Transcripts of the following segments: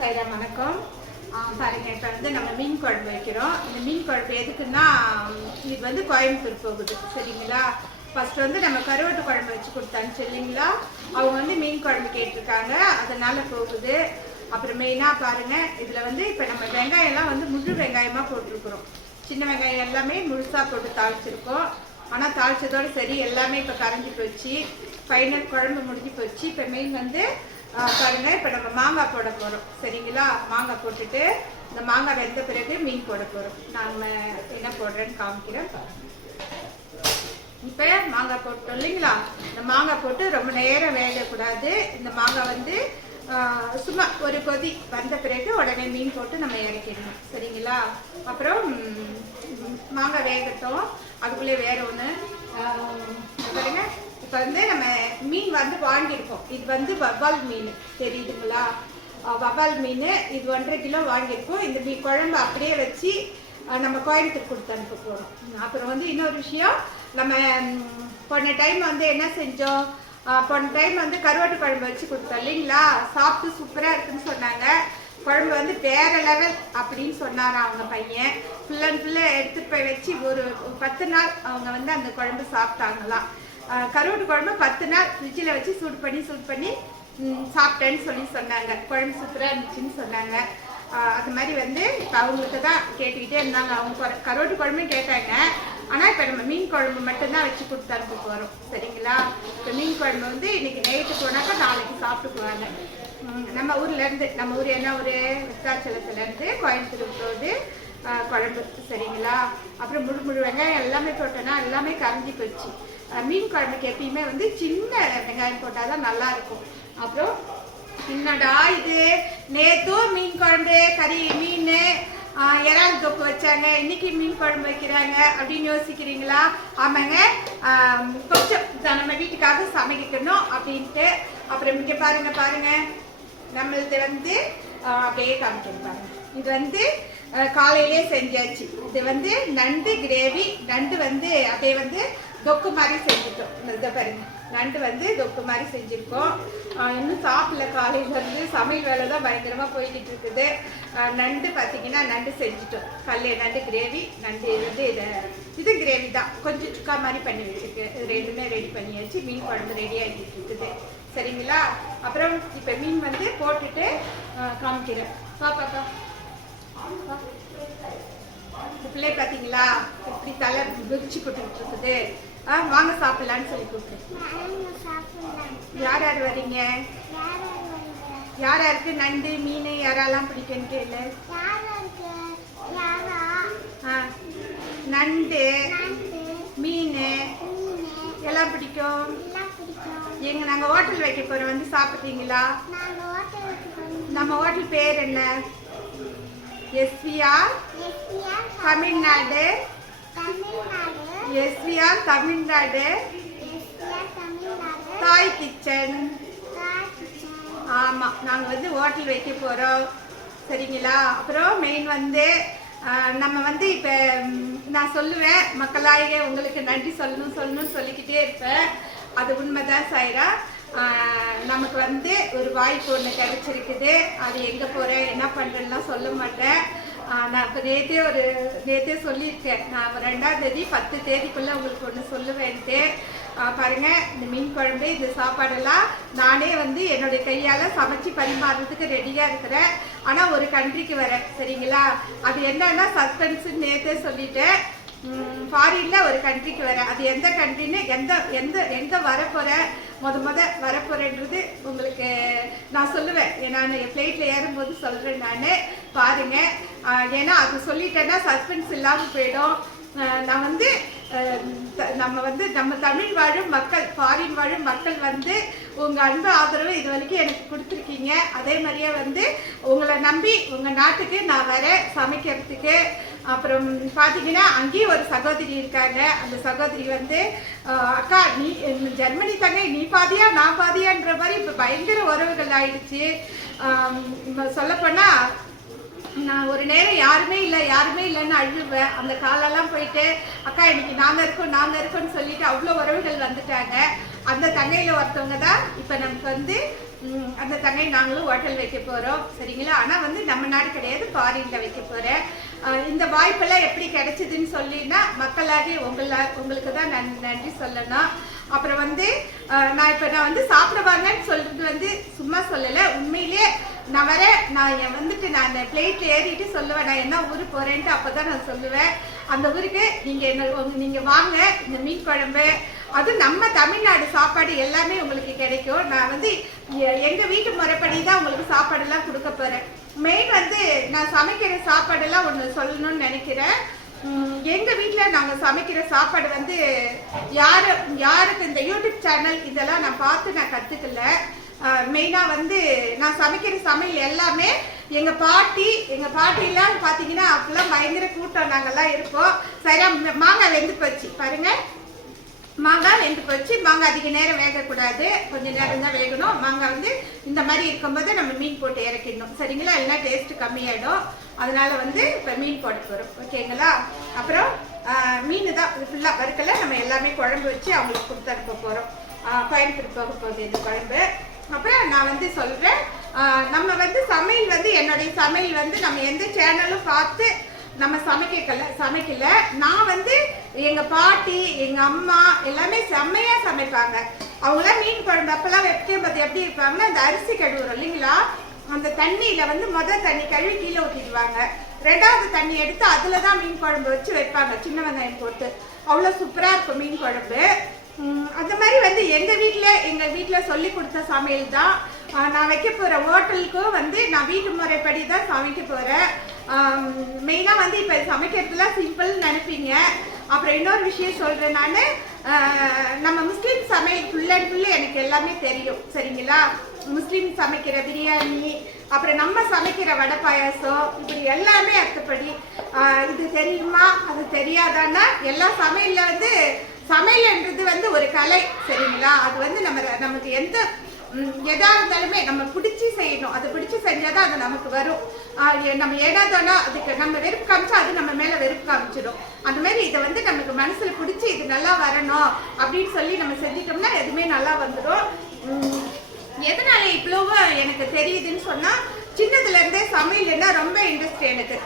சைரா வணக்கம். பாருங்க, இப்போ வந்து நம்ம மீன் குழம்பு வைக்கிறோம். இந்த மீன் குழம்பு எதுக்குன்னா, இது வந்து கோயம்புத்தூர் போகுது, சரிங்களா? ஃபர்ஸ்ட் வந்து நம்ம கருவாட்டு குழம்பு வச்சு கொடுத்தாச்சு இல்லைங்களா? அவங்க வந்து மீன் குழம்பு கேட்டிருக்காங்க, அதனால போகுது. அப்புறம் மெயினாக பாருங்க, இதில் வந்து இப்போ நம்ம வெங்காயம்லாம் வந்து முழு வெங்காயமாக போட்டிருக்கிறோம். சின்ன வெங்காயம் எல்லாமே முழுசாக போட்டு தாளிச்சிருக்கோம். ஆனால் தாளிச்சதோடு சரி, எல்லாமே இப்போ கரைஞ்சி போச்சு. ஃபைனல் குழம்பு முடிஞ்சு போச்சு. இப்போ மெயின் வந்து பாருங்க, இப்போ நம்ம மாங்காய் போட போகிறோம், சரிங்களா? மாங்காய் போட்டுட்டு இந்த மாங்காய் வெந்த பிறகு மீன் போட போகிறோம். நான் என்ன போடுறேன்னு காமிக்கிறேன். இப்போ மாங்காய் போட்டோம் இல்லைங்களா? இந்த மாங்காய் போட்டு ரொம்ப நேரம் வேகக்கூடாது. இந்த மாங்காய் வந்து சும்மா ஒரு கொதி வந்த பிறகு உடனே மீன் போட்டு நம்ம இறக்கிடணும், சரிங்களா? அப்புறம் மாங்காய் வேகட்டும். அதுக்குள்ளே வேற ஒன்று பாருங்க. இப்போ வந்து நம்ம மீன் வந்து வாங்கியிருக்கோம். இது வந்து வவ்வால் மீன், தெரியுதுங்களா? வவ்வால் மீன் இது 1.5 கிலோ வாங்கியிருக்கோம். இந்த மீன் குழம்பு அப்படியே வச்சு நம்ம கோயம்புத்தூர் கொடுத்து அனுப்ப போகிறோம். அப்புறம் வந்து இன்னொரு விஷயம், நம்ம போன டைம் வந்து என்ன செஞ்சோம், போன டைம் வந்து கருவாட்டு குழம்பு வச்சு கொடுத்தோம் இல்லைங்களா? சாப்பிட்டு சூப்பராக இருக்குன்னு சொன்னாங்க. குழம்பு வந்து வேற லெவல் அப்படின்னு சொன்னார் அவங்க பையன். ஃபுல் அண்ட் ஃபுல்லாக எடுத்துகிட்டு போய் வச்சு ஒரு 10 நாள் அவங்க வந்து அந்த குழம்பு சாப்பிட்டாங்களாம். கருவாட்டு குழம்பு 10 நாள் ஃப்ரிட்ஜில் வச்சு சூடு பண்ணி சாப்பிட்டேன்னு சொன்னாங்க. குழம்பு சூப்பராக இருந்துச்சுன்னு சொன்னாங்க. அது மாதிரி வந்து இப்போ அவங்களுக்கு தான் கேட்டுக்கிட்டே இருந்தாங்க. அவங்க கருவாட்டு குழம்பும் கேட்டாங்க. ஆனால் இப்போ நம்ம மீன் குழம்பு மட்டும்தான் வச்சு கொடுத்து அனுப்ப போகிறோம், சரிங்களா? இப்போ மீன் குழம்பு வந்து இன்னைக்கு நைட்டு போனாக்கா நாளைக்கு சாப்பிட்டுக்குவாங்க. நம்ம ஊர்லேருந்து, நம்ம ஊர் என்ன ஊர், விருத்தாச்சலத்துலேருந்து கோயம்புத்தூர் போகுது குழம்பு, சரிங்களா? அப்புறம் முழு வெங்காயம் எல்லாமே போட்டோன்னா எல்லாமே கரைஞ்சி போச்சு. மீன் குழம்புக்கு எப்பயுமே வந்து சின்ன வெங்காயம் போட்டால் தான் நல்லா இருக்கும். அப்புறம் என்னடா இது, நேற்றும் மீன் குழம்பு மீன் இறால் தொக்கு வச்சாங்க, இன்னைக்கு மீன் குழம்பு வைக்கிறாங்க அப்படின்னு யோசிக்கிறீங்களா? ஆமாங்க, கொஞ்சம் நம்ம வீட்டுக்காக சமைக்கணும் அப்படின்ட்டு. அப்புறம் இங்கே பாருங்க நம்மளது வந்து அப்படியே காமிக்கணும் பாருங்க. இது வந்து காலையிலே செஞ்சாச்சு. இது வந்து நண்டு கிரேவி. நண்டு வந்து அப்படியே வந்து தொக்கு மாதிரி செஞ்சுட்டோம். இதை பாருங்க, நண்டு வந்து தொக்கு மாதிரி செஞ்சுருக்கோம். இன்னும் சாப்பிடல. காலையிலேருந்து சமையல் வேலை தான் பயங்கரமாக போய்கிட்டு இருக்குது. நண்டு பார்த்தீங்கன்னா நண்டு செஞ்சுட்டோம். நண்டு கிரேவி. நண்டு வந்து இது கிரேவி தான், கொஞ்சம் சுக்கா மாதிரி பண்ணி வச்சுருக்கு. ரெண்டுமே ரெடி பண்ணியாச்சு. மீன் குழம்பு ரெடி ஆகிட்டு இருக்குது, சரிங்களா? அப்புறம் இப்போ மீன் வந்து போட்டுட்டு காமிக்கிறேன். பாப்பாக்கா பிள்ளை பார்த்தீங்களா எப்படி தலை விரிச்சு போட்டுக்கிட்டு இருக்குது. வாங்க சாப்பிடலான்னு சொல்லி கூப்பிட்டு. யார் யார் வரீங்க? யார் யாருக்கு நண்டு மீன் யாரெல்லாம் பிடிக்குன்னு கேளு. நண்டு மீன் எல்லாம் பிடிக்கும். நாங்கள் ஹோட்டல் வைக்க போகிறோம், வந்து சாப்பிட்றீங்களா? நம்ம ஹோட்டல் பேர் என்ன? எஸ்விஆர் தமிழ்நாடு. எஸ்விஆர் தமிழ்நாடு தாய் கிச்சன். ஆமாம், நாங்கள் வந்து ஹோட்டல் வைக்க போகிறோம், சரிங்களா? அப்புறம் மெயின் வந்து நம்ம வந்து இப்போ நான் சொல்லுவேன், மக்களாக உங்களுக்கு நன்றி சொல்லணும்னு சொல்லிக்கிட்டே இருப்பேன். அது உண்மைதான் சாய்ரா. நமக்கு வந்து ஒரு வாய்ப்பு ஒன்று கிடைச்சிருக்குது. அது எங்கே போகிறேன் என்ன பண்ணுறேன்லாம் சொல்ல மாட்டேன். நான் இப்போ நேற்றே சொல்லியிருக்கேன், நான் 2ஆம் தேதி 10 தேதிக்குள்ளே உங்களுக்கு ஒன்று சொல்லுவேன்ட்டு. பாருங்கள், இந்த மீன் குழம்பு இந்த சாப்பாடெல்லாம் நானே வந்து என்னுடைய கையால் சமைச்சு பரிமாறுறதுக்கு ரெடியாக இருக்கிறேன். ஆனால் ஒரு கண்ட்ரிக்கு வரேன், சரிங்களா? அது என்னன்னா சஸ்பென்ஸுன்னு நேற்றே சொல்லிட்டேன். ஃபாரினில் ஒரு கண்ட்ரிக்கு வரேன். அது எந்த கண்ட்ரின்னு எங்கே வரப்போகிறேன் முத வரப்போகிறேன்றது உங்களுக்கு நான் சொல்லுவேன். நான் ஃப்ளைட்டில் ஏறும்போது சொல்கிறேன் நான். பாருங்கள், ஏன்னா அது சொல்லிட்டேன்னா சஸ்பென்ஸ் இல்லாமல் போயிடும். நான் வந்து நம்ம தமிழ் வாழும் மக்கள், ஃபாரின் வாழும் மக்கள் வந்து உங்கள் அன்பு ஆதரவு இது வரைக்கும் எனக்கு கொடுத்துருக்கீங்க. அதே மாதிரியே வந்து உங்களை நம்பி உங்கள் நாட்டுக்கு நான் வரேன் சமைக்கிறதுக்கு. அப்புறம் பார்த்தீங்கன்னா அங்கேயும் ஒரு சகோதரி இருக்காங்க. அந்த சகோதரி வந்து அக்கா நீ ஜெர்மனி தங்கை நீ பாதியா நான் பாதியான்ற மாதிரி இப்போ பயங்கர உறவுகள் ஆயிடுச்சு. சொல்லப்போனால் நான் ஒரு நேரம் யாருமே இல்லைன்னு அழுவேன். அந்த காலெல்லாம் போயிட்டு அக்கா இன்னைக்கு நாங்கள் இருக்கோம்னு சொல்லிட்டு அவ்வளோ உறவுகள் வந்துட்டாங்க. அந்த தங்கையில் ஒருத்தவங்க தான் இப்போ நமக்கு வந்து அந்த தங்கை நாங்களும் ஹோட்டல் வைக்க போகிறோம் சரிங்களா. ஆனால் வந்து நம்ம நாடு கிடையாது, ஃபாரினில் வைக்க போகிறேன். இந்த வாய்ப்பெல்லாம் எப்படி கிடைச்சதுன்னு சொல்லினா மக்களாகி உங்களுக்கு தான் நன்றி சொல்லணும். அப்புறம் வந்து நான் வந்து சாப்பிடுவாங்கன்னு சொல்றது வந்து சும்மா சொல்லலை, உண்மையிலே நான் வரேன். நான் வந்துட்டு நான் பிளேட்டில் ஏறிட்டு சொல்லுவேன் நான் என்ன ஊருக்கு போகிறேன்ட்டு. அப்போ தான் நான் சொல்லுவேன் அந்த ஊருக்கு நீங்கள் வாங்க, இந்த மீன் குழம்பு அது நம்ம தமிழ்நாடு சாப்பாடு எல்லாமே உங்களுக்கு கிடைக்கும். நான் வந்து எங்கள் வீட்டு முறைப்படி தான் உங்களுக்கு சாப்பாடெல்லாம் கொடுக்க போகிறேன். மெயின் வந்து நான் சமைக்கிற சாப்பாடெல்லாம் ஒன்று சொல்லணும்னு நினைக்கிறேன். எங்கள் வீட்டில் நாங்கள் சமைக்கிற சாப்பாடு வந்து யாருக்கு இந்த யூடியூப் சேனல் இதெல்லாம் நான் பார்த்து நான் கற்றுக்கல. மெயினாக வந்து நான் சமைக்கிற சமையல் எல்லாமே எங்கள் பாட்டிலாம் பார்த்தீங்கன்னா அப்பெல்லாம் பயங்கர கூட்டம் நாங்கள்லாம் இருப்போம். சரியா மாங்காய் வெந்து போச்சு பாருங்கள், மாங்காய் வெந்து போச்சு. மாங்காய் அதிக நேரம் வேகக்கூடாது, கொஞ்சம் நேரம் தான் வேகணும். மாங்காய் வந்து இந்த மாதிரி இருக்கும்போது நம்ம மீன் போட்டு இறக்கிடணும் சரிங்களா, இல்லைன்னா டேஸ்ட்டு கம்மியாயிடும். அதனால வந்து இப்போ மீன் போட போகிறோம் ஓகேங்களா. அப்புறம் மீன் தான் ஃபுல்லாக வறுக்கலை, நம்ம எல்லாமே குழம்பு வச்சு அவங்களுக்கு கொடுத்து அனுப்ப போகிறோம். கோயம்புத்தூர் போக போகுது இந்த குழம்பு. அப்புறம் நான் வந்து சொல்கிறேன், நம்ம வந்து சமையல் வந்து என்னுடைய சமையல் வந்து நம்ம எந்த சேனலும் பார்த்து நம்ம சமைக்கல. நான் வந்து எங்கள் பாட்டி எங்கள் அம்மா எல்லாமே செம்மையாக சமைப்பாங்க. அவங்களாம் மீன் குழம்பு அப்போல்லாம் வைக்கும்போது எப்படி இருப்பாங்கன்னா, அந்த அரிசி கழுவுறோம் இல்லைங்களா, அந்த தண்ணியில் வந்து முதல் தண்ணி கழுவி கீழே ஊற்றிடுவாங்க, ரெண்டாவது தண்ணி எடுத்து அதில் தான் மீன் குழம்பு வச்சு வைப்பாங்க சின்ன வெங்காயம் போட்டு. அவ்வளோ சூப்பராக இருக்கும் மீன் குழம்பு. அந்த மாதிரி வந்து எங்கள் வீட்டில் சொல்லி கொடுத்த சமையல் தான் நான் வைக்க போகிற ஹோட்டலுக்கும் வந்து நான் வீட்டு முறைப்படி தான் சமைக்க போகிறேன். மெயினாக வந்து இப்போ சமைக்கிறதுலாம் சிம்பிள்னு நினைப்பீங்க. அப்புறம் இன்னொரு விஷயம் சொல்கிறேன், நான் நம்ம முஸ்லீம் சமையல் ஃபுல் அண்ட் ஃபுல்லு எனக்கு எல்லாமே தெரியும் சரிங்களா. முஸ்லீம் சமைக்கிற பிரியாணி, அப்புறம் நம்ம சமைக்கிற வடை பாயாசம், இப்படி எல்லாமே அர்த்தப்படி இது தெரியுமா அது தெரியாதான்னா, எல்லா சமையலில் வந்து சமையல்ன்றது வந்து ஒரு கலை சரிங்களா. அது வந்து நமக்கு எதா இருந்தாலுமே நம்ம பிடிச்சி செய்யணும், அதை பிடிச்சி செஞ்சாதான் அது நமக்கு வரும். நம்ம ஏடாதானா அதுக்கு நம்ம வெறுப்பு காமிச்சா அது நம்ம மேலே வெறுப்பு காமிச்சிடும். அந்த மாதிரி இதை வந்து நமக்கு மனசில் பிடிச்சி இது நல்லா வரணும் அப்படின்னு சொல்லி நம்ம செஞ்சிட்டோம்னா எதுவுமே நல்லா வந்துடும். எதனால இவ்வளவோ எனக்கு தெரியுதுன்னு சொன்னால், சின்னதுலேருந்தே சமையல்னா ரொம்ப இன்ட்ரெஸ்ட் எனக்கு.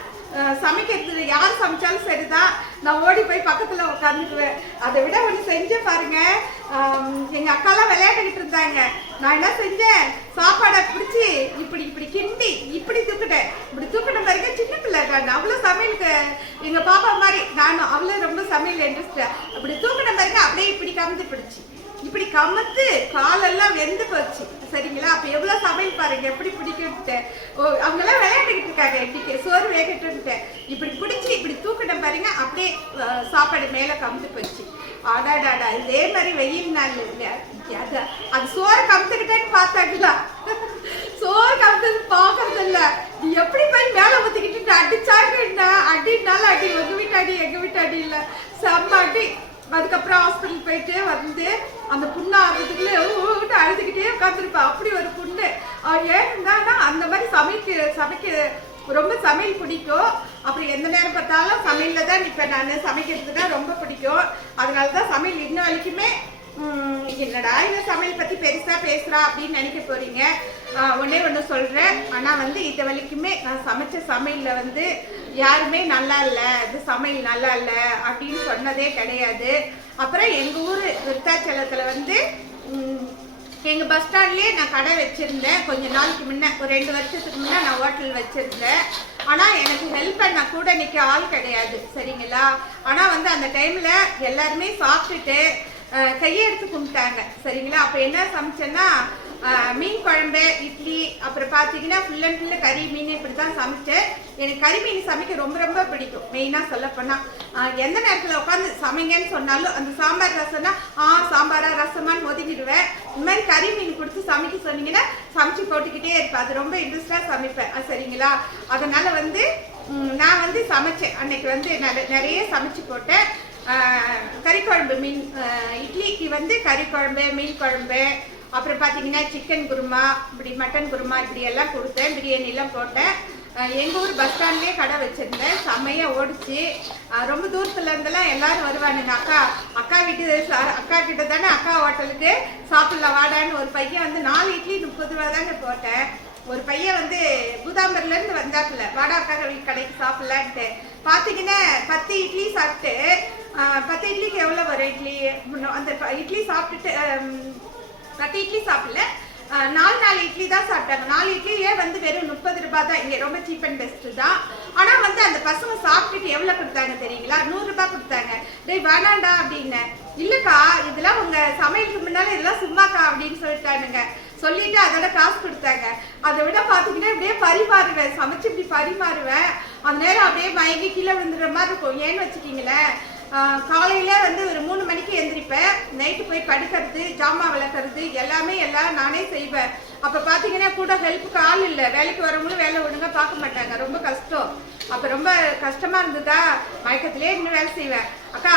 சமைக்கிறது யார் சமைச்சாலும் சரிதான், நான் ஓடி போய் பக்கத்தில் உட்காந்துக்குவேன். அதை விட ஒன்று செஞ்ச பாருங்க, எங்கள் அக்காலாம் விளையாண்டுக்கிட்டு இருந்தாங்க. நான் என்ன செஞ்சேன், சாப்பாடை பிடிச்சி இப்படி கிண்டி இப்படி தூக்கிட்டேன். இப்படி தூக்கின பாருங்க, சின்ன பிள்ளை நான் அவ்வளோ சமையலுக்கு எங்கள் பாப்பா மாதிரி நானும் அவ்வளோ ரொம்ப சமையல் இன்ட்ரெஸ்ட். அப்படி தூக்கின பாருங்க, அப்படியே இப்படி கமந்து பிடிச்சி இப்படி கமத்து காலெல்லாம் வெந்து போச்சு சரிங்களா. அப்போ எவ்வளோ சமையல் பாருங்க எப்படி பிடிக்கிட்டு. அவங்கெல்லாம் விளையாண்டுக்கிட்டு இருக்காங்க, இன்னைக்கு சோறு வேகட்டுன்ட்டு இப்படி பிடிச்சி இப்படி தூக்கிட்ட பாருங்க, அப்படியே சாப்பாடு மேலே கமுத்து போச்சு. ஆடாடாடா, இதே மாதிரி வெயில் நாள் அது சோறு கமுத்துக்கிட்டேன்னு பார்த்தாங்களா, சோறு கமுத்து பார்க்கறது இல்லை. நீ எப்படி போய் மேலே ஊற்றிக்கிட்டு அடிச்சாங்கன்னா அடினாலும் அடி, உங்கள் வீட்டு அடி எங்கள் வீட்டு அடி இல்லை, செம்ம அடி. அதுக்கப்புறம் ஹாஸ்பிட்டல் போயிட்டு வந்து அந்த புண்ணு ஆகிறதுக்குள்ளே அழுதுகிட்டே உட்காந்துருப்பேன். அப்படி ஒரு புண்ணு. ஏன்னா அந்த மாதிரி சமைக்க ரொம்ப சமையல் பிடிக்கும். அப்புறம் எந்த நேரம் பார்த்தாலும் சமையலில் தான் நிற்பேன் நான். சமைக்கிறது தான் ரொம்ப பிடிக்கும். அதனால தான் சமையல் இன்ன வரைக்குமே என்னடா இந்த சமையல் பற்றி பெருசாக பேசுகிறா அப்படின்னு நினைக்க போகிறீங்க. ஒன்றே ஒன்று சொல்கிறேன், ஆனால் வந்து இது வரைக்குமே நான் சமைச்ச சமையலில் வந்து யாருமே நல்லா இல்லை, இது சமையல் நல்லா இல்லை அப்படின்னு சொன்னதே கிடையாது. அப்புறம் எங்கள் ஊர் விருத்தாச்சலத்தில் வந்து எங்கள் பஸ் ஸ்டாண்ட்லேயே நான் கடை வச்சுருந்தேன். கொஞ்சம் நாளுக்கு முன்னே, ஒரு 2 வருஷத்துக்கு முன்னே நான் ஹோட்டல் வச்சுருந்தேன். ஆனால் எனக்கு ஹெல்ப் பண்ண கூட நிற்க ஆள் கிடையாது சரிங்களா. ஆனால் வந்து அந்த டைமில் எல்லாருமே சாப்பிட்டுட்டு கையெடுத்து கும்பிட்டாங்க சரிங்களா. அப்போ என்ன சமைச்சேன்னா, மீன் குழம்பு, இட்லி, அப்புறம் பார்த்தீங்கன்னா ஃபுல் அண்ட் ஃபுல்லு கறி மீன் இப்படி தான் சமைச்சேன். எனக்கு கறி மீன் சமைக்க ரொம்ப ரொம்ப பிடிக்கும். மெயினாக சொல்லப்போனால் எந்த நேரத்தில் உட்காந்து சமைங்கன்னு சொன்னாலும் அந்த சாம்பார் ரசம்னா சாம்பாரா ரசமானு ஒதுக்கிடுவேன். இந்த மாதிரி கறி மீன் கொடுத்து சமைக்க சொன்னீங்கன்னா சமைச்சு போட்டுக்கிட்டே இருப்பேன். அது ரொம்ப இன்ட்ரெஸ்டாக சமைப்பேன் சரிங்களா. அதனால் வந்து நான் வந்து சமைச்சேன் அன்னைக்கு வந்து நிறைய சமைச்சு போட்டேன். கறி குழம்பு, மீன் இட்லிக்கு வந்து கறி குழம்பு, மீன் குழம்பு, அப்புறம் பார்த்தீங்கன்னா சிக்கன் குருமா, இப்படி மட்டன் குருமா இப்படி எல்லாம் கொடுத்தேன். பிரியாணிலாம் போட்டேன். எங்கள் ஊர் பஸ் ஸ்டாண்ட்லேயே கடை வச்சுருந்தேன். செம்மையாக ஓடிச்சு. ரொம்ப தூரத்துல இருந்தெல்லாம் எல்லாரும் வருவானுங்க. அக்கா கிட்ட தானே அக்கா ஹோட்டலுக்கு சாப்பிடலாம் வாடான்னு. ஒரு பையன் வந்து 4 இட்லி 30 ரூபா தாங்க போட்டேன். ஒரு பையன் வந்து பூதாம்பர்லேருந்து வந்தாப்புல, வாடா அக்கா கடைக்கு சாப்பிடலான்ட்டு. பார்த்தீங்கன்னா 10 இட்லி சாப்பிட்டு 10 இட்லிக்கு எவ்வளோ வரும் இட்லி? அந்த இட்லி சாப்பிட்டுட்டு 10 இட்லி சாப்பிடல, 4 இட்லி தான் சாப்பிட்டாங்க. 4 இட்லியே வந்து வெறும் 30 ரூபாய் தான். இங்கே ரொம்ப சீப் அண்ட் பெஸ்ட் தான். ஆனால் வந்து அந்த பசங்க சாப்பிட்டுட்டு எவ்வளோ கொடுத்தாங்க தெரியுங்களா? 100 ரூபாய் கொடுத்தாங்க. டேய் வேணாண்டா அப்படின்னு. இல்லைக்கா இதெல்லாம் உங்கள் சமையலுக்கு முன்னால இதெல்லாம் சும்மாக்கா அப்படின்னு சொல்லிட்டானுங்க. சொல்லிட்டு அதோட காசு கொடுத்தாங்க. அதை விட பார்த்தீங்கன்னா இப்படியே பரிமாறுவேன், சமைச்சு இப்படி பரிமாறுவேன். அந்த நேரம் அப்படியே மயங்கி கீழே விழுந்துடுற மாதிரி இருக்கும். ஏன்னு வச்சுக்கிங்களேன், காலையில வந்து ஒரு 3 மணிக்கு எந்திரிப்பேன். நைட்டு போய் படுக்கிறது, ஜாமான் விளக்குறது எல்லாம் நானே செய்வேன். அப்போ பார்த்தீங்கன்னா கூட ஹெல்ப்புக்கு ஆள் இல்லை. வேலைக்கு வரவங்களும் வேலை ஒழுங்கா பார்க்க மாட்டாங்க. ரொம்ப கஷ்டம். அப்போ ரொம்ப கஷ்டமா இருந்ததா, மயக்கத்திலே இன்னும் வேலை செய்வேன். அக்கா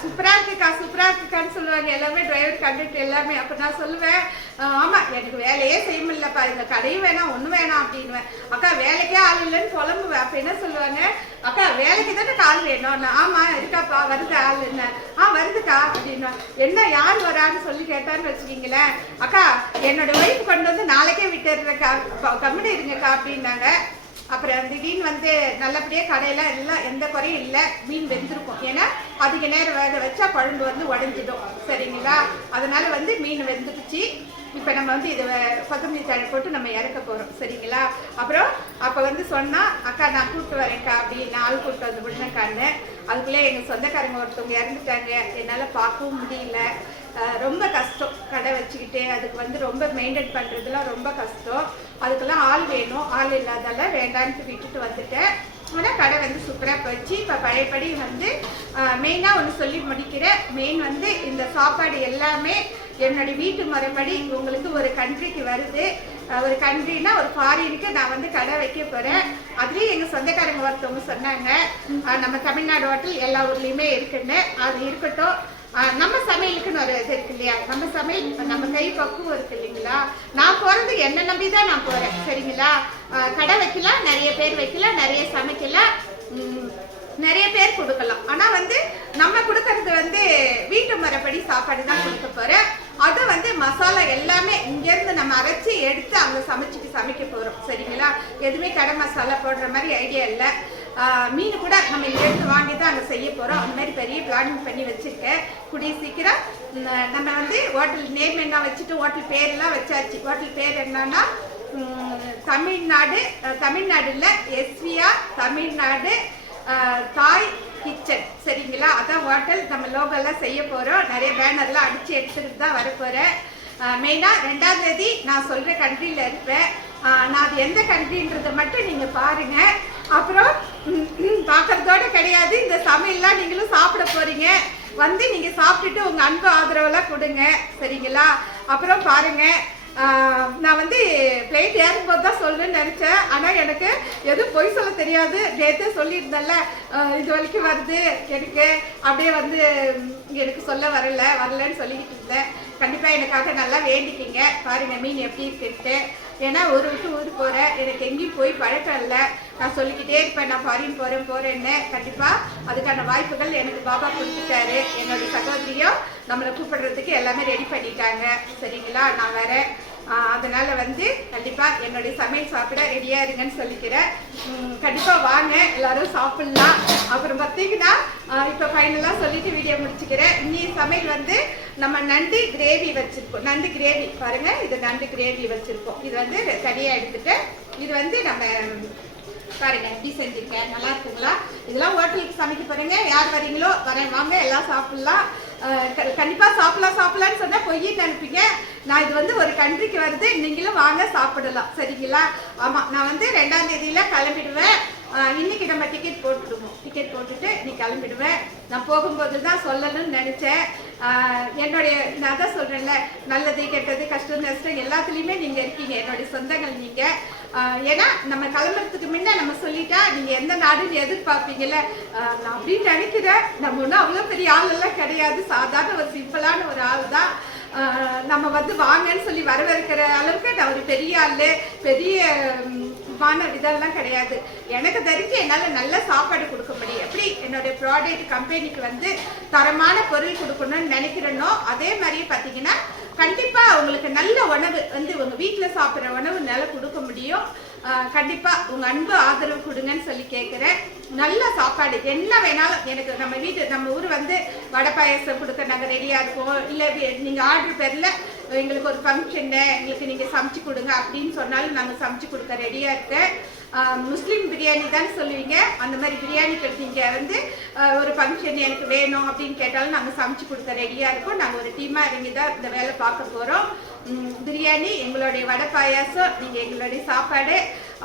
சூப்பரா இருக்குக்கான்னு சொல்லுவாங்க எல்லாமே, டிரைவர் கண்டக்டர் எல்லாமே. அப்போ நான் சொல்லுவேன், ஆமா எனக்கு வேலையே செய்ய முடியலப்பா, இந்த கடையும் வேணாம் ஒன்றும் வேணாம் அப்படின்னுவேன். அக்கா வேலைக்கே ஆள் இல்லைன்னு புலம்புவேன். அப்போ என்ன சொல்லுவாங்க, அக்கா வேலைக்கு தானே ஆள் வேணும். ஆமா இருக்காப்பா, வருது ஆள் என்ன? வருதுக்கா அப்படின்னா. என்ன யார் வரான்னு சொல்லி கேட்டான்னு வச்சுக்கிங்களேன், அக்கா என்னோட ஒய்ஃப் கொண்டு வந்து நாளைக்கே விட்டுறேக்கா, கம்முனு இருங்கக்கா அப்படின்னாங்க. அப்புறம் திடீர்னு வந்து நல்லபடியாக கடையில் எல்லாம் எந்த குறையும் இல்லை. மீன் வெந்திருக்கும். ஏன்னா அதிக நேரம் வேக வச்சா குழம்பு வந்து உடஞ்சிடும். சரிங்களா? அதனால வந்து மீன் வெந்துடுச்சு. இப்போ நம்ம வந்து இதை கொத்தமல்லி தழை போட்டு நம்ம இறக்க போகிறோம். சரிங்களா? அப்புறம் அப்போ வந்து சொன்னால், அக்கா நான் கூப்பிட்டு வரேன்க்கா அப்படின்னு ஆள் கூப்பிட்டு வந்து விடுனக்கான்னு. அதுக்குள்ளே எங்கள் சொந்தக்காரங்க ஒருத்தவங்க இறந்துட்டாங்க. என்னால் பார்க்கவும் முடியல. ரொம்ப கஷ்டம். கடை வச்சுக்கிட்டு அதுக்கு வந்து ரொம்ப மெயின்டைன் பண்ணுறதுலாம் ரொம்ப கஷ்டம். அதுக்கெல்லாம் ஆள் வேணும். ஆள் இல்லாதால வேண்டான்ட்டு விட்டுட்டு வந்துட்டேன். ஆனால் கடை வந்து சூப்பராக போயிடுச்சு. இப்போ பழையபடி வந்து மெயினாக ஒன்று சொல்லி முடிக்கிறேன். மெயின் வந்து இந்த சாப்பாடு எல்லாமே என்னுடைய வீட்டு முறைப்படி உங்களுக்கு ஒரு கண்ட்ரிக்கு வருது. ஒரு கண்ட்ரினா ஒரு ஃபாரினுக்கு நான் வந்து கடை வைக்க போகிறேன். அதுலேயும் எங்கள் சொந்தக்காரங்க ஒருத்தவங்க சொன்னாங்க, நம்ம தமிழ்நாடு ஹோட்டல் எல்லா ஊர்லேயுமே இருக்குன்னு. அது இருக்கட்டும். நம்ம சமையலுக்குன்னு ஒரு இது இருக்கு இல்லையா? நம்ம சமையல் நம்ம கை பக்குவம் இருக்கு இல்லைங்களா? நான் போகிறது என்ன நம்பி தான் நான் போகிறேன். சரிங்களா? கடை வைக்கலாம், நிறைய பேர் வைக்கலாம், நிறைய சமைக்கலாம், நிறைய பேர் கொடுக்கலாம். ஆனால் வந்து நம்ம கொடுக்கறது வந்து வீட்டு முறைப்படி சாப்பாடு தான் கொடுக்க போகிறேன். அதை வந்து மசாலா எல்லாமே இங்கேருந்து நம்ம அரைச்சி எடுத்து அங்கே சமைக்க போகிறோம். சரிங்களா? எதுவுமே கடை மசாலா போடுற மாதிரி ஐடியா இல்லை. மீன் கூட நம்ம இங்கேருந்து வாங்கி தான் அங்கே செய்ய போகிறோம். அந்த மாதிரி பெரிய பிளானிங் பண்ணி வச்சுருக்கேன். கூடிய சீக்கிரம் நம்ம வந்து ஹோட்டல் நேம் என்ன வச்சுட்டு ஹோட்டல் பேரெல்லாம் வச்சாச்சு. ஹோட்டல் பேர் என்னன்னா தமிழ்நாடுல எஸ்விஆர் தமிழ்நாடு தாய் கிச்சன். சரிங்களா? அதான் ஹோட்டல். நம்ம லோகோலாம் செய்ய போகிறோம். நிறைய பேனர்லாம் அடித்து எடுத்துகிட்டு தான் வரப்போகிறேன். மெயினாக 2ஆம் தேதி நான் சொல்கிற கண்ட்ரியில் இருப்பேன். நான் அது எந்த கண்ட்ரின்றதை மட்டும் நீங்கள் பாருங்கள். அப்புறம் பார்க்குறதோட கிடையாது, இந்த சமையல்லாம் நீங்களும் சாப்பிட போகிறீங்க. வந்து நீங்கள் சாப்பிட்டுட்டு உங்கள் அன்பு ஆதரவெல்லாம் கொடுங்க. சரிங்களா? அப்புறம் பாருங்கள், நான் வந்து பிளேட் ஏறும்போது தான் சொல்லணும்னு நினச்சேன். ஆனால் எனக்கு எதுவும் பொய் சொல்ல தெரியாது. நேற்றே சொல்லியிருந்தேன்ல, இது வரைக்கும் வருது எனக்கு, அப்படியே வந்து எனக்கு சொல்ல வரலன்னு சொல்லிக்கிட்டு இருந்தேன். கண்டிப்பாக எனக்காக நல்லா வேண்டிக்கிங்க. பாருங்கள் மீன் எப்படி இருக்குன்ட்டு. ஏன்னா ஒரு விட்டு ஊர் போகிறேன், எனக்கு எங்கேயும் போய் பழக்கம் இல்லை. நான் சொல்லிக்கிட்டே இருப்பேன், நான் ஃபாரின் போகிறேன்னு. கண்டிப்பாக அதுக்கான வாய்ப்புகள் எனக்கு பாபா கொடுத்துட்டாரு. என்னோடய சகோதரியும் நம்மளை கூப்பிடுறதுக்கு எல்லாமே ரெடி பண்ணிட்டாங்க. சரிங்களா? நான் வரேன். அதனால் வந்து கண்டிப்பாக என்னுடைய சமையல் சாப்பிட ரெடியாக இருங்கன்னு சொல்லிக்கிறேன். கண்டிப்பாக வாங்க, எல்லோரும் சாப்பிட்லாம். அப்புறம் பார்த்தீங்கன்னா இப்போ ஃபைனலாக சொல்லிவிட்டு வீடியோ முடிச்சுக்கிறேன். இன்னி சமையல் வந்து நம்ம நண்டு கிரேவி வச்சுருக்கோம். நண்டு கிரேவி பாருங்கள், இது நண்டு கிரேவி வச்சுருக்கோம். இது வந்து தனியாக எடுத்துகிட்டு, இது வந்து நம்ம பாருங்க எப்படி செஞ்சுருக்கேன். நல்லா இருக்குங்களா? இதெல்லாம் ஹோட்டலுக்கு சமைக்க போகிறேங்க. யார் வரீங்களோ வாங்க, எல்லாம் சாப்பிட்லாம். கண்டிப்பாக சாப்பிட்லான்னு சொன்னால் பொய்ன்னு நினைப்பீங்க. நான் இது வந்து ஒரு கண்ட்ரிக்கு வருது, நீங்களும் வாங்க சாப்பிடலாம். சரிங்களா? ஆமாம், நான் வந்து 2ஆம் தேதியில கிளம்பிடுவேன். இன்னைக்கு நம்ம டிக்கெட் போட்டுடுவோம். டிக்கெட் போட்டுட்டு நீ கிளம்பிடுவேன். நான் போகும்போது தான் சொல்லணும்னு நினச்சேன். நான் தான் சொல்கிறேன்ல, நல்லது கெட்டது கஷ்டம் நஷ்டம் எல்லாத்துலேயுமே நீங்கள் இருக்கீங்க, என்னுடைய சொந்தங்கள் நீங்கள். ஏன்னா நம்ம கிளம்புறதுக்கு முன்ன நம்ம சொல்லிட்டா நீங்கள் எந்த நாடுன்னு எதிர்பார்ப்பீங்கல்ல. நான் அப்படின்னு நினைக்கிறேன். நம்ம ஒன்றும் அவ்வளோ பெரிய ஆளெல்லாம் கிடையாது. சாதாரண ஒரு சிம்பிளான ஒரு ஆள் தான். நம்ம வந்து வாங்கன்னு சொல்லி வரவேற்கிற அளவுக்கு நான் ஒரு பெரிய ஆள், பெரிய இதெல்லாம் கிடையாது. எனக்கு தெரிஞ்சு என்னால் நல்ல சாப்பாடு கொடுக்க முடியும். எப்படி என்னுடைய ப்ராடக்ட் கம்பெனிக்கு வந்து தரமான பொருள் கொடுக்கணும்னு நினைக்கிறேனோ அதே மாதிரி பார்த்தீங்கன்னா கண்டிப்பாக உங்களுக்கு நல்ல உணவு வந்து உங்கள் வீட்டில் சாப்பிட்ற உணவு நல்லா கொடுக்க முடியும். கண்டிப்பாக உங்கள் அன்பு ஆதரவு கொடுங்கன்னு சொல்லி கேட்குறேன். நல்ல சாப்பாடு என்ன வேணாலும் எனக்கு நம்ம ஊர் வந்து வடை பாயசம் கொடுக்க நாங்கள் ரெடியாக இருக்கோம். இல்லை நீங்கள் ஆர்டர் பேரில் எங்களுக்கு ஒரு ஃபங்க்ஷன்னு எங்களுக்கு நீங்கள் சமைச்சு கொடுங்க அப்படின்னு சொன்னாலும் நாங்கள் சமைச்சு கொடுக்க ரெடியாக இருக்கேன். முஸ்லீம் பிரியாணி தான் சொல்லுவீங்க, அந்த மாதிரி பிரியாணி நீங்கள் வந்து ஒரு ஃபங்க்ஷன் எனக்கு வேணும் அப்படின்னு கேட்டாலும் நாங்கள் சமைச்சு கொடுக்க ரெடியாக இருக்கோம். நாங்கள் ஒரு டீமாக இறங்கி தான் இந்த வேலை பார்க்க போகிறோம். பிரியாணி, எங்களுடைய வடை பாயாசம், நீங்கள் எங்களுடைய சாப்பாடு,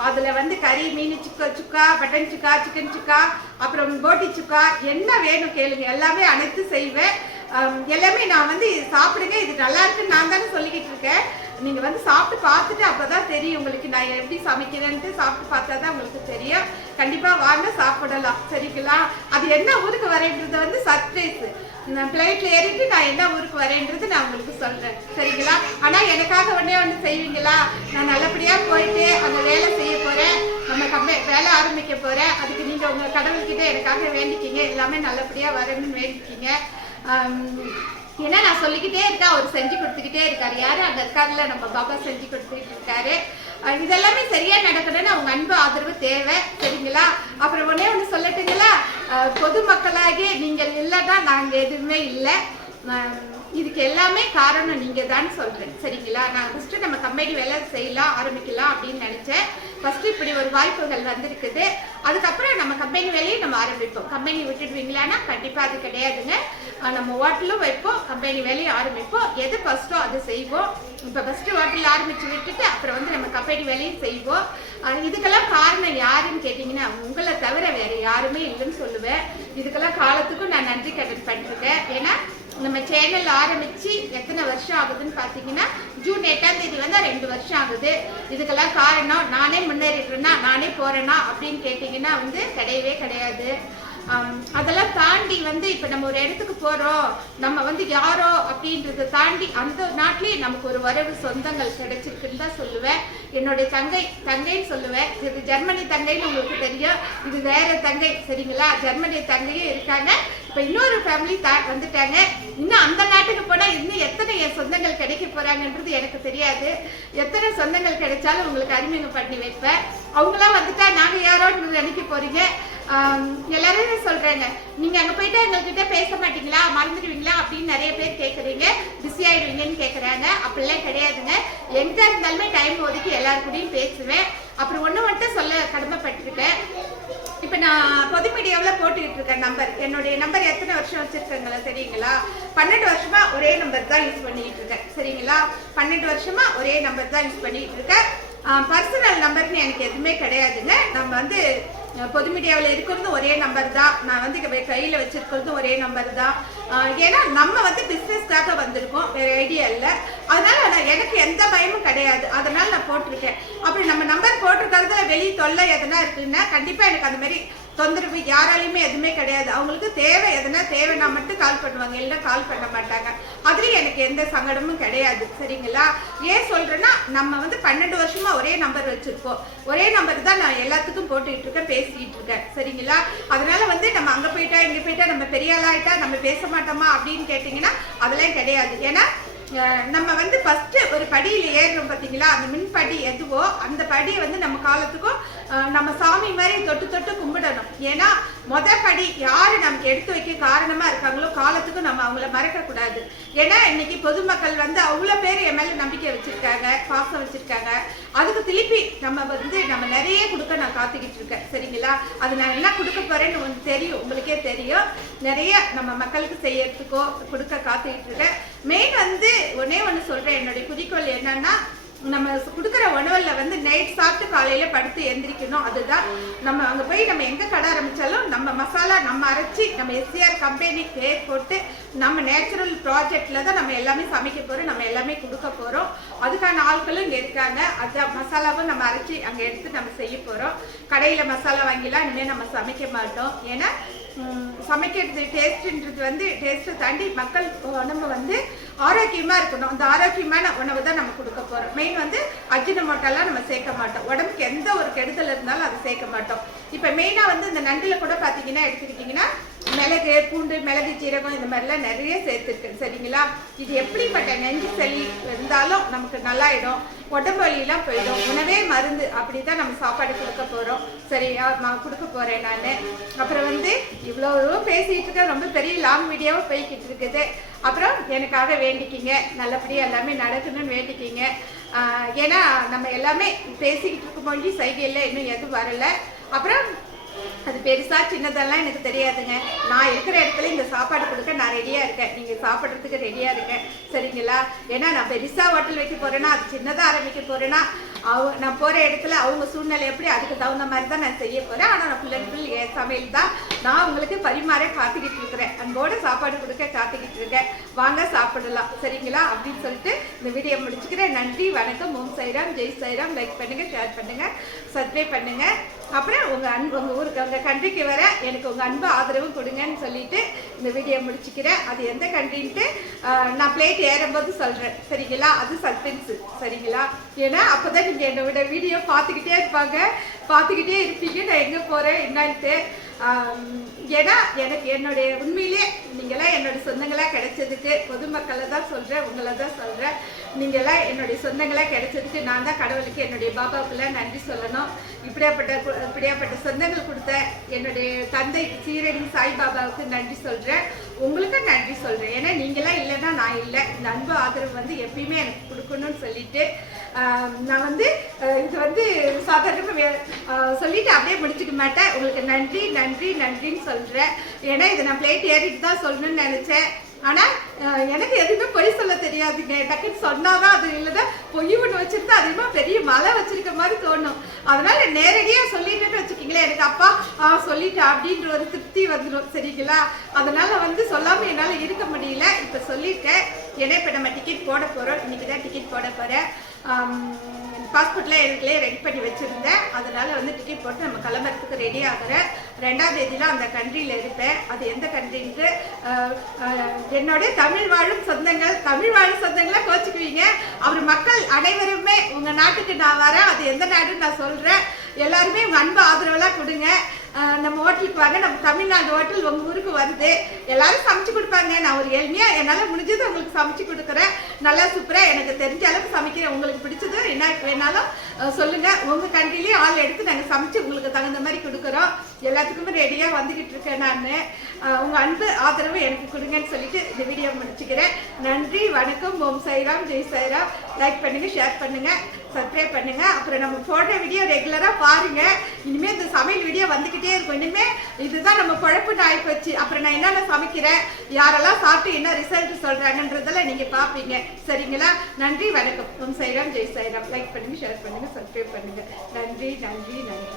அதில் வந்து கறி, மீன் சுக்கா, மட்டன் சுக்கா, சிக்கன் சுக்கா, அப்புறம் போட்டி சுக்கா, என்ன வேணும் கேளுங்க, எல்லாமே அனைத்து செய்வேன். எல்லாமே நான் வந்து சாப்பிடுங்க, இது நல்லா இருக்குன்னு நான் தானே சொல்லிக்கிட்டு இருக்கேன். நீங்கள் வந்து சாப்பிட்டு பார்த்துட்டு அப்போ தான் தெரியும் உங்களுக்கு நான் எப்படி சமைக்கிறேன்ட்டு. சாப்பிட்டு பார்த்தா தான் உங்களுக்கு தெரியும். கண்டிப்பாக வாங்க சாப்பிடலாம், சரிங்களா? அது என்ன ஊருக்கு வரேன்றது வந்து சர்ப்ரைஸு. ஃப்ளைட்டில் ஏறிட்டு நான் என்ன ஊருக்கு வரேன்றது நான் உங்களுக்கு சொல்கிறேன், சரிங்களா? ஆனால் எனக்காக ஒன்று செய்வீங்களா? நான் நல்லபடியாக போயிட்டு அந்த வேலை செய்ய போகிறேன், நம்ம வேலை ஆரம்பிக்க போகிறேன். அதுக்கு நீங்கள் உங்கள் கடவுள்கிட்ட எனக்காக வேண்டிக்கிங்க, எல்லாமே நல்லபடியாக வரணும்னு வேண்டிக்கிங்க. ஏன்னா நான் சொல்லிக்கிட்டே இருக்கேன், அவர் செஞ்சு கொடுத்துக்கிட்டே இருக்காரு. யாரு அங்கே இருக்காருல, நம்ம பாபா செஞ்சு கொடுத்துக்கிட்டு இருக்காரு. இதெல்லாமே சரியா நடக்கணும்னு அவங்க அன்பு ஆதரவு தேவை, சரிங்களா? அப்புறம் ஒன்று சொல்லட்டுங்களா, பொதுமக்களாகி நீங்கள் இல்லைன்னா நாங்கள் எதுவுமே இல்லை. இதுக்கு எல்லாமே காரணம் நீங்கள் தான் சொல்கிறேன், சரிங்களா? நான் ஃபஸ்ட்டு நம்ம கம்பெனி வேலை செய்யலாம் ஆரம்பிக்கலாம் அப்படின்னு நினச்சேன். ஃபஸ்ட்டு இப்படி ஒரு வாய்ப்புகள் வந்திருக்குது. அதுக்கப்புறம் நம்ம கம்பெனி வேலையை நம்ம ஆரம்பிப்போம். கம்பெனி விட்டுடுவீங்களான்னா கண்டிப்பாக அது கிடையாதுங்க. நம்ம ஹோட்டலும் வைப்போம், கம்பெனி வேலையும் ஆரம்பிப்போம். எது ஃபஸ்ட்டோ அது செய்வோம். இப்போ ஃபஸ்ட்டு ஹோட்டலில் ஆரம்பித்து விட்டுட்டு அப்புறம் வந்து நம்ம கம்பெனி வேலையும் செய்வோம். இதுக்கெல்லாம் காரணம் யாருன்னு கேட்டிங்கன்னா உங்களை தவிர வேறு யாருமே இல்லைன்னு சொல்லுவேன். இதுக்கெல்லாம் காலத்துக்கும் நான் நன்றி கடன் பண்ணிருக்கேன். ஏன்னா நம்ம சேனல் ஆரம்பித்து எத்தனை வருஷம் ஆகுதுன்னு பார்த்தீங்கன்னா ஜூன் 8ஆம் தேதி வந்தால் 2 வருஷம் ஆகுது. இதுக்கெல்லாம் காரணம் நானே முன்னேறிட்டுருன்னா நானே போகிறேன்னா அப்படின்னு கேட்டிங்கன்னா வந்து கிடையவே கிடையாது. அதெல்லாம் தாண்டி வந்து இப்போ நம்ம ஒரு இடத்துக்கு போகிறோம், நம்ம வந்து யாரோ அப்படின்றத தாண்டி அந்த நாட்டிலேயே நமக்கு ஒரு வரவு சொந்தங்கள் கிடைச்சிருக்குன்னு தான் சொல்லுவேன். என்னுடைய தங்கைன்னு சொல்லுவேன். இது ஜெர்மனி தங்கைன்னு உங்களுக்கு தெரியும், இது வேற தங்கை, சரிங்களா? ஜெர்மனி தங்கையும் இருக்காங்க. இப்போ இன்னொரு ஃபேமிலி வந்துட்டாங்க. இன்னும் அந்த நாட்டுக்கு போனால் இன்னும் எத்தனை என் சொந்தங்கள் கிடைக்க போகிறாங்கன்றது எனக்கு தெரியாது. எத்தனை சொந்தங்கள் கிடைச்சாலும் உங்களுக்கு அறிமுகம் பண்ணி வைப்பேன். அவங்களாம் வந்துட்டா நாங்கள் யாரோன்னு நினைக்க போகிறீங்க. எல்லாருமே சொல்றாங்க, நீங்க அங்க போயிட்டா எங்ககிட்ட பேச மாட்டீங்களா, மறந்துடுவீங்களா அப்படின்னு நிறைய பேர் கேட்குறீங்க, பிஸி ஆயிடுவீங்கன்னு கேட்குறாங்க. அப்படிலாம் கிடையாதுங்க. எங்க இருந்தாலுமே டைம் ஒதுக்கி எல்லாருக்கூடையும் பேசுவேன். அப்புறம் ஒன்று மட்டும் சொல்ல கடமைப்பட்டிருக்கேன். இப்போ நான் பொது மீடியாவில் போட்டுக்கிட்டு இருக்கேன் நம்பர். என்னுடைய நம்பர் எத்தனை வருஷம் வச்சுருக்கேங்களா தெரியுங்களா? 12 வருஷமா ஒரே நம்பர் தான் யூஸ் பண்ணிக்கிட்டு இருக்கேன், சரிங்களா? 12 வருஷமா ஒரே நம்பர் தான் யூஸ் பண்ணிக்கிட்டு இருக்கேன். பர்சனல் நம்பர்னு எனக்கு எதுவுமே கிடையாதுங்க. நம்ம வந்து பொது மீடியாவில் இருக்கிறது ஒரே நம்பர் தான். நான் வந்து கையில் வச்சிருக்கிறது ஒரே நம்பர் தான். ஏன்னா நம்ம வந்து பிஸ்னஸ்க்காக வந்திருக்கோம், வேற ஐடியா இல்லை. அதனால எனக்கு எந்த பயமும் கிடையாது. அதனால நான் போட்டிருக்கேன். அப்படி நம்ம நம்பர் போட்டிருக்கிறதுல வெளியே தொல்லை எதனா இருக்குன்னா கண்டிப்பாக எனக்கு அந்த மாதிரி தொந்தரவு யாராலையுமே எதுவுமே கிடையாது. அவங்களுக்கு தேவை எதனா தேவைன்னா மட்டும் கால் பண்ணுவாங்க, இல்லை கால் பண்ண மாட்டாங்க. அதுலேயும் எனக்கு எந்த சங்கடமும் கிடையாது, சரிங்களா? ஏன் சொல்கிறேன்னா நம்ம வந்து 12 வருஷமா ஒரே நம்பர் வச்சுருக்கோம். ஒரே நம்பர் தான் நான் எல்லாத்துக்கும் போட்டுக்கிட்டு இருக்கேன், பேசிக்கிட்டு இருக்கேன், சரிங்களா? அதனால வந்து நம்ம அங்கே போயிட்டா இங்கே போயிட்டா நம்ம பெரிய ஆளாயிட்டா நம்ம பேச மாட்டோமா அப்படின்னு கேட்டிங்கன்னா அதெல்லாம் கிடையாது. ஏன்னா நம்ம வந்து ஃபஸ்ட்டு ஒரு படியில் ஏறுறோம் பார்த்தீங்களா, அந்த மின்படி எதுவோ அந்த படியை வந்து நம்ம காலத்துக்கும் நம்ம சாமி மாதிரி தொட்டு தொட்டு கும்பிடணும். ஏன்னா படி யார் நமக்கு எடுத்து வைக்க காரணமாக இருக்காங்களோ காலத்துக்கும் நம்ம அவங்கள மறக்கக்கூடாது. ஏன்னா இன்னைக்கு பொதுமக்கள் வந்து அவ்வளோ பேர் என் மேலே நம்பிக்கை வச்சுருக்காங்க, பாசம் வச்சுருக்காங்க. அதுக்கு திருப்பி நம்ம நிறைய கொடுக்க நான் காத்துக்கிட்டு இருக்கேன், சரிங்களா? அது நான் என்ன கொடுக்க போகிறேன்னு உங்களுக்கு தெரியும், உங்களுக்கே தெரியும். நிறைய நம்ம மக்களுக்கு செய்யறதுக்கோ கொடுக்க காத்துக்கிட்டு இருக்கேன். மெயின் வந்து ஒன்று சொல்கிறேன், என்னுடைய குறிக்கோள் என்னன்னா நம்ம கொடுக்குற உணவில் வந்து நைட் சாப்பிட்டு காலையில் படுத்து எந்திரிக்கணும். அதுதான் நம்ம அங்கே போய் நம்ம எங்கே கடை ஆரம்பித்தாலும் நம்ம மசாலா நம்ம அரைச்சி நம்ம எஸ்சிஆர் கம்பெனி பேர் போட்டு நம்ம நேச்சுரல் ப்ராஜெக்டில் தான் நம்ம எல்லாமே சமைக்க போகிறோம், நம்ம எல்லாமே கொடுக்க போகிறோம். அதுக்கான ஆட்களும் இங்கே இருக்காங்க. அது மசாலாவும் நம்ம அரைச்சி அங்கே எடுத்து நம்ம செய்ய போகிறோம். கடையில் மசாலா வாங்கிலாம் இனிமேல் நம்ம சமைக்க மாட்டோம். ஏன்னா சமைக்கிறது டேஸ்ட்ன்றது வந்து டேஸ்ட்டை தாண்டி மக்கள் உடம்பு வந்து ஆரோக்கியமாக இருக்கணும். அந்த ஆரோக்கியமான உணவு தான் நம்ம கொடுக்க போகிறோம். மெயின் வந்து அஜினமோட்டோலாம் நம்ம சேர்க்க மாட்டோம். உடம்புக்கு எந்த ஒரு கெடுதல் இருந்தாலும் அதை சேர்க்க மாட்டோம். இப்போ மெயினாக வந்து இந்த நண்டில் கூட பார்த்தீங்கன்னா எடுத்துக்கிட்டிங்கன்னா மிளகு, பூண்டு, மிளகு, சீரகம் இந்த மாதிரிலாம் நிறைய சேர்த்துருக்கு. சரிங்களா? இது எப்படிப்பட்ட நெஞ்சு சளி இருந்தாலும் நமக்கு நல்லாயிடும், உடம்பு வலியெல்லாம் போயிடும். உணவே மருந்து, அப்படி தான் நம்ம சாப்பாடு கொடுக்க போகிறோம். சரியா? நான் கொடுக்க போகிறேன் நான். அப்புறம் வந்து இவ்வளோ பேசிகிட்டு இருக்க, ரொம்ப பெரிய லாங் வீடியோவாக போய்கிட்டு இருக்குது. அப்புறம் எனக்காக வேண்டிக்கிங்க, நல்லபடியாக எல்லாமே நடக்கணும்னு வேண்டிக்கிங்க. ஏன்னா நம்ம எல்லாமே பேசிக்கிட்டு இருக்கும்போது சைகையில் இன்னும் எதுவும் வரலை. அப்புறம் அது பெருசா சின்னதெல்லாம் எனக்கு தெரியாதுங்க. நான் இருக்கிற இடத்துல இந்த சாப்பாடு கொடுக்க நான் ரெடியாக இருக்கேன். நீங்கள் சாப்பிட்றதுக்கு ரெடியாக இருக்கேன். சரிங்களா? ஏன்னா நான் பெருசாக ஹோட்டல் வைக்க போகிறேன்னா, அது சின்னதாக ஆரம்பிக்க போகிறேன்னா, நான் போகிற இடத்துல அவங்க சூழ்நிலை எப்படி அதுக்கு தகுந்த மாதிரி தான் நான் செய்ய போகிறேன். ஆனால் நான் ஃபுல் என் சமையல் தான் நான் உங்களுக்கு பரிமாற காத்துக்கிட்டு இருக்கிறேன். அன்போட சாப்பாடு கொடுக்க காத்துக்கிட்டு இருக்கேன். வாங்க சாப்பிடலாம். சரிங்களா? அப்படின்னு சொல்லிட்டு இந்த வீடியோ முடிச்சுக்கிறேன். நன்றி, வணக்கம். ஓம் சாய்ராம், ஜெய் சாய்ராம். லைக் பண்ணுங்கள், ஷேர் பண்ணுங்கள், சப்ஸ்கிரைப் பண்ணுங்கள். அப்புறம் உங்கள் ஊருக்கு, உங்கள் கண்ட்ரிக்கு வர எனக்கு உங்கள் அன்பு ஆதரவும் கொடுங்கன்னு சொல்லிட்டு இந்த வீடியோ முடிச்சுக்கிறேன். அது எந்த கண்ட்ரின்ட்டு நான் பிளேட் ஏறும்போது சொல்கிறேன். சரிங்களா? அது சஸ்பென்ஸு. சரிங்களா? ஏன்னா அப்போ தான் நீங்கள் என்னோட வீடியோ பார்த்துக்கிட்டே இருப்பீங்க நான் எங்கே போகிறேன் என்னன்ட்டு. ஏன்னா எனக்கு என்னுடைய உண்மையிலே நீங்களாம் என்னோட சொந்தங்களாக கிடைச்சதுக்கு பொதுமக்களை தான் சொல்கிறேன், உங்களை தான் சொல்கிறேன். நீங்களாம் என்னுடைய சொந்தங்களாக கிடைச்சதுக்கு நான் தான் கடவுளுக்கு, என்னுடைய பாபாவுக்குலாம் நன்றி சொல்லணும். இப்படியாப்பட்ட சொந்தங்கள் கொடுத்த என்னுடைய தந்தை சீரடி சாய்பாபாவுக்கு நன்றி சொல்கிறேன். உங்களுக்கும் நன்றி சொல்கிறேன். ஏன்னா நீங்களாம் இல்லைன்னா நான் இல்லை. இந்த அன்பு ஆதரவு வந்து எப்பயுமே எனக்கு கொடுக்கணும்னு சொல்லிட்டு நான் வந்து இது வந்து சாதாரணமாக சொல்லிட்டு அப்படியே முடிச்சுக்க மாட்டேன். உங்களுக்கு நன்றி நன்றி நன்றின்னு சொல்கிறேன். ஏன்னா இதை நான் பிளேட் ஏறிட்டு தான் சொல்லணும்னு நினச்சேன். ஆனால் எனக்கு எதுவுமே பொய் சொல்ல தெரியாதுங்க. டக்குன்னு சொன்னாதான் அது இல்லைன்னா பொய் ஒன்று வச்சுருந்தா அதிகமாக பெரிய மலை வச்சிருக்க மாதிரி தோணும். அதனால நேரடியாக சொல்லிட்டுன்னு வச்சுக்கிங்களேன், எனக்கு அப்பா சொல்லிட்டேன் அப்படின்ற ஒரு திருப்தி வந்துடும். சரிங்களா? அதனால வந்து சொல்லாமல் என்னால் இருக்க முடியல. இப்போ சொல்லிட்டேன். ஏன்னா இப்போ நம்ம டிக்கெட் போட போகிறோம். இன்றைக்கி தான் டிக்கெட் போட போகிறேன். பாஸ்போர்ட்லாம் எனக்குள்ளே ரெடி பண்ணி வச்சுருந்தேன். அதனால் வந்து டிக்கெட் போட்டு நம்ம கிளம்புறதுக்கு ரெடி ஆகிறேன். 2ஆம் தேதிலாம் அந்த கண்ட்ரியில் இருப்பேன். அது எந்த கண்ட்ரின்ட்டு என்னோட தமிழ் வாழும் சொந்தங்களாக கோச்சிக்குவீங்க. அவர் மக்கள் அனைவருமே உங்கள் நாட்டுக்கு நான் வரேன். அது எந்த நாடுன்னு நான் சொல்கிறேன். எல்லாருமே உங்கள் அன்பு ஆதரவெல்லாம் கொடுங்க. நம்ம ஹோட்டலுக்கு வாங்க. நம்ம தமிழ்நாடு ஹோட்டல் உங்கள் ஊருக்கு வருது. எல்லாரும் சமைச்சு கொடுப்பாங்க. நான் ஒரு எளிமையாக என்னால் முடிஞ்சது உங்களுக்கு சமைச்சு கொடுக்குறேன். நல்லா சூப்பராக எனக்கு தெரிஞ்ச அளவுக்கு சமைக்கிறேன். உங்களுக்கு பிடிச்சது என்ன வேணாலும் சொல்லுங்கள். உங்கள் கண்ட்ரிலேயே ஆள் எடுத்து நாங்கள் சமைச்சு உங்களுக்கு தகுந்த மாதிரி கொடுக்குறோம். எல்லாத்துக்குமே ரெடியாக வந்துக்கிட்டு இருக்கேன் நான். உங்கள் அன்பு ஆதரவு எனக்கு கொடுங்கன்னு சொல்லிட்டு இந்த வீடியோ முடிச்சுக்கிறேன். நன்றி, வணக்கம். ஓம் சாய்ராம், ஜெய் சாய்ராம். லைக் பண்ணுங்கள், ஷேர் பண்ணுங்கள், சப்ஸ்கிரைப் பண்ணுங்கள். அப்புறம் நம்ம போடுற வீடியோ ரெகுலராக பாருங்கள். இனிமேல் இந்த சமையல் வீடியோ வந்துக்கிட்டே இருக்கும். இனிமேல் இதுதான் நம்ம குழப்புன்னு ஆகிப்போச்சு. அப்புறம் நான் என்னென்ன சமைக்கிறேன், யாரெல்லாம் சாப்பிட்டு என்ன ரிசல்ட் சொல்கிறாங்கன்றதெல்லாம் நீங்கள் பார்ப்பீங்க. சரிங்களா? நன்றி, வணக்கம். ஓம் சாய்ராம், ஜெய் சாய்ராம். லைக் பண்ணுங்கள், ஷேர் பண்ணுங்கள், சப்ஸ்கிரைப் பண்ணுங்கள். நன்றி நன்றி நன்றி.